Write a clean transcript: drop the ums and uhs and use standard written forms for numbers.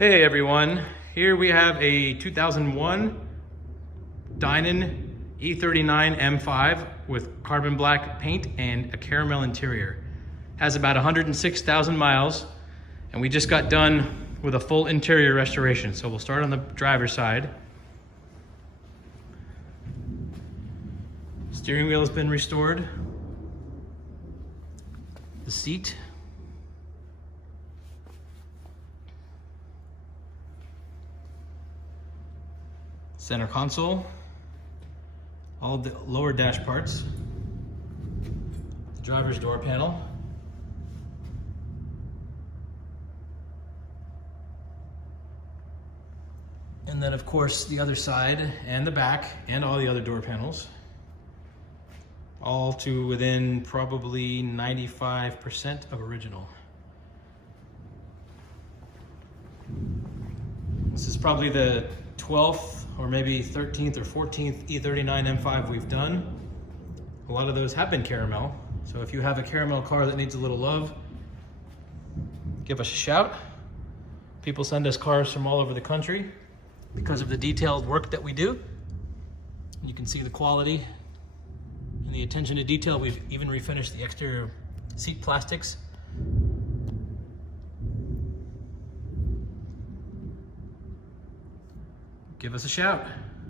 Hey everyone, here we have a 2001 Dinan E39 M5 with carbon black paint and a caramel interior. Has about 106,000 miles, and we just got done with a full interior restoration. So we'll start on the driver's side. Steering wheel has been restored. The seat. Center console, all the lower dash parts, the driver's door panel, and then of course the other side and the back and all the other door panels, all to within probably 95% of original. This is probably the 12th or maybe 13th or 14th E39 M5 we've done. A lot of those have been caramel. So if you have a caramel car that needs a little love, give us a shout. People send us cars from all over the country because of the detailed work that we do. You can see the quality and the attention to detail. We've even refinished the exterior seat plastics. Give us a shout.